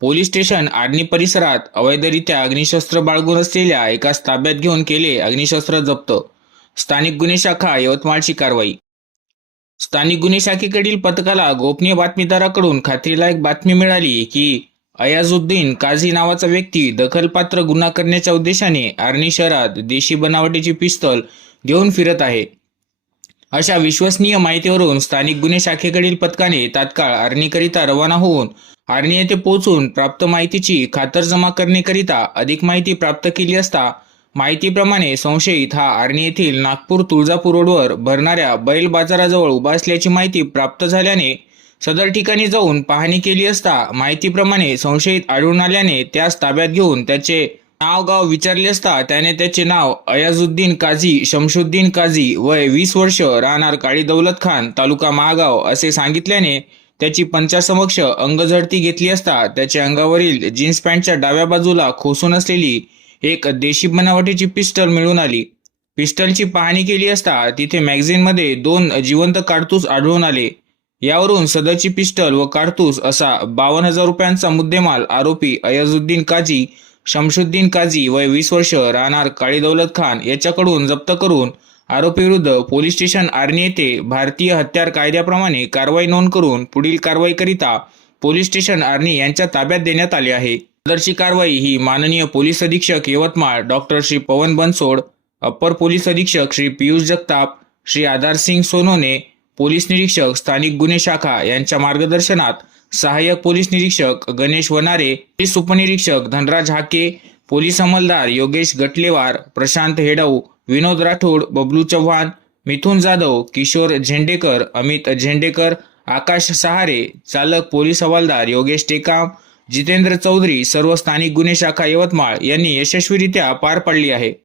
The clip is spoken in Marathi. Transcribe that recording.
पोलीस स्टेशन आडणी परिसरात अवैधरित्या अग्निशस्त्र बाळगून असलेल्या एकास ताब्यात घेऊन केले अग्निशस्त्र जप्त. स्थानिक गुन्हे शाखा यवतमाळची कारवाई. स्थानिक गुन्हे शाखेकडील पथकाला गोपनीय बातमीदाराकडून खात्रीलायक बातमी मिळाली की अयाजुद्दीन काझी नावाचा व्यक्ती दखलपात्र गुन्हा करण्याच्या उद्देशाने आर्णी शहरात देशी बनावटीची पिस्तल घेऊन फिरत आहे. अशा विश्वसनीय माहितीवरून स्थानिक गुन्हे शाखेकडील पथकाने तात्काळ आर्णीकरिता रवाना होऊन आर्णी येथे पोहोचून प्राप्त माहितीची खातरजमा करण्याकरिता अधिक माहिती प्राप्त केली असता माहितीप्रमाणे संशयित हा आर्णी येथील नागपूर तुळजापूर रोडवर भरणाऱ्या बैल बाजाराजवळ उभा असल्याची माहिती प्राप्त झाल्याने सदर ठिकाणी जाऊन पाहणी केली असता माहितीप्रमाणे संशयित आढळून आल्याने त्यास ताब्यात घेऊन त्याचे नाव गाव विचारले असता त्याने त्याचे नाव अयाजुद्दीन काझी शमशुद्दीन काझी वय वीस वर्ष राहणार काळी दौलत खान तालुका महागाव असे सांगितल्याने त्याची पंचासमक्ष अंगझडती घेतली असता त्याच्या अंगावरील जीन्स पॅन्टच्या डाव्या बाजूला खोसून असलेली एक देशी बनावटीची पिस्टल मिळून आली. पिस्टलची पाहणी केली असता तिथे मॅगझिनमध्ये दोन जिवंत काडतूस आढळून आले. यावरून सदरची पिस्टल व काडतूस असा बावन्न हजार रुपयांचा मुद्देमाल आरोपी अयाजुद्दीन काझी शमशुद्दीन काझी वय वीस वर्ष राहणार काळी दौलत खान याच्याकडून जप्त करून आरोपीविरुद्ध पोलीस स्टेशन आर्णी येथे भारतीय हत्यार कायद्याप्रमाणे कारवाई नोंद करून पुढील कारवाईकरिता पोलीस स्टेशन आर्णी यांच्या ताब्यात देण्यात आले आहे. सदरची कारवाई ही माननीय पोलीस अधीक्षक Yavatmal doctor Shri Pawan Bansod upper police अधीक्षक श्री पियुष जगताप श्री आधारसिंग सोनोने पोलीस निरीक्षक स्थानिक गुन्हे शाखा यांच्या मार्गदर्शनात सहाय्यक पोलीस निरीक्षक गणेश वनारे पोलीस उपनिरीक्षक धनराज हाके पोलीस अंमलदार योगेश गटलेवार प्रशांत हेडऊ विनोद राठोड बबलू चव्हाण मिथुन जाधव किशोर झेंडेकर अमित झेंडेकर आकाश सहारे चालक पोलीस हवालदार योगेश टेकाम जितेंद्र चौधरी सर्व स्थानिक गुन्हे शाखा यवतमाळ यांनी यशस्वीरित्या पार पाडली आहे.